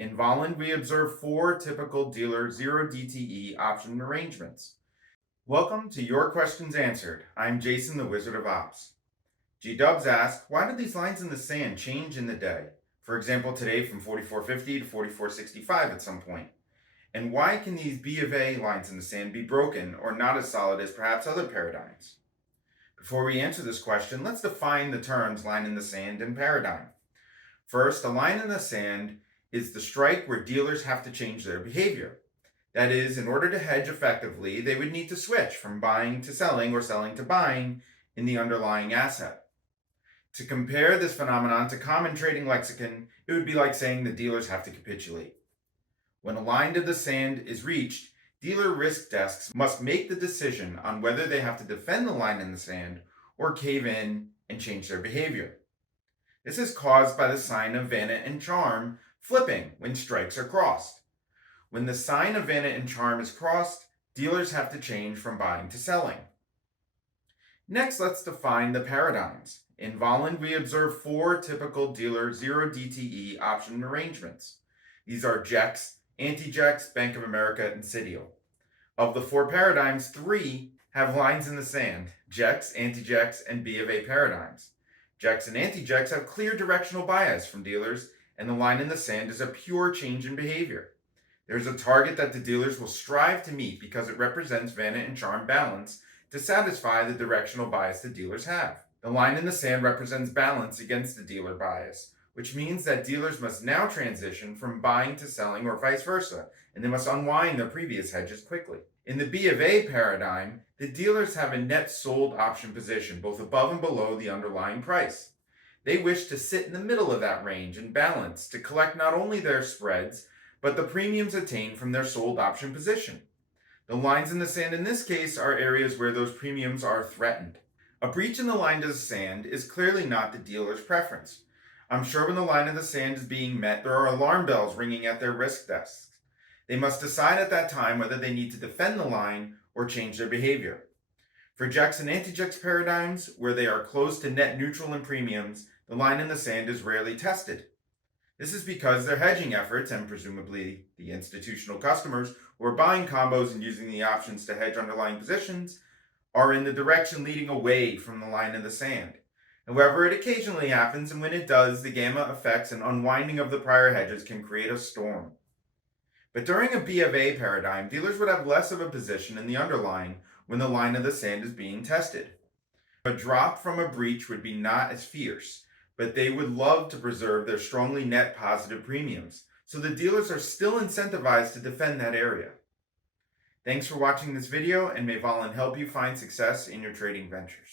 In Volland, we observe four typical dealer 0 DTE option arrangements. Welcome to Your Questions Answered. I'm Jason, the Wizard of Ops. G-Dubs asked, why did these lines in the sand change in the day? For example, today from 44.50 to 44.65 at some point. And why can these BofA lines in the sand be broken or not as solid as perhaps other paradigms? Before we answer this question, let's define the terms line in the sand and paradigm. First, a line in the sand is the strike where dealers have to change their behavior. That is, in order to hedge effectively, they would need to switch from buying to selling or selling to buying in the underlying asset. To compare this phenomenon to common trading lexicon, it would be like saying the dealers have to capitulate. When a line in the sand is reached, dealer risk desks must make the decision on whether they have to defend the line in the sand or cave in and change their behavior. This is caused by the sign of Vanna and Charm flipping when strikes are crossed. When the sign of Vanna and Charm is crossed, dealers have to change from buying to selling. Next, let's define the paradigms. In Volland, we observe four typical dealer 0 DTE option arrangements. These are GEX, anti-GEX, Bank of America, and Sidial. Of the four paradigms, three have lines in the sand: GEX, anti-GEX, and BofA paradigms. GEX and anti-GEX have clear directional bias from dealers, and the line in the sand is a pure change in behavior. There's a target that the dealers will strive to meet because it represents Vanna and Charm balance to satisfy the directional bias the dealers have. The line in the sand represents balance against the dealer bias, which means that dealers must now transition from buying to selling or vice versa, and they must unwind their previous hedges quickly. In the BofA paradigm, the dealers have a net sold option position both above and below the underlying price. They wish to sit in the middle of that range and balance to collect not only their spreads, but the premiums attained from their sold option position. The lines in the sand in this case are areas where those premiums are threatened. A breach in the line of the sand is clearly not the dealer's preference. I'm sure when the line of the sand is being met, there are alarm bells ringing at their risk desks. They must decide at that time whether they need to defend the line or change their behavior. For GEX and anti-GEX paradigms, where they are close to net neutral in premiums, the line in the sand is rarely tested. This is because their hedging efforts, and presumably the institutional customers who are buying combos and using the options to hedge underlying positions, are in the direction leading away from the line in the sand. However, it occasionally happens, and when it does, the gamma effects and unwinding of the prior hedges can create a storm. But during a BofA paradigm, dealers would have less of a position in the underlying when the line of the sand is being tested. A drop from a breach would be not as fierce, but they would love to preserve their strongly net positive premiums, so the dealers are still incentivized to defend that area. Thanks for watching this video, and may Volland help you find success in your trading ventures.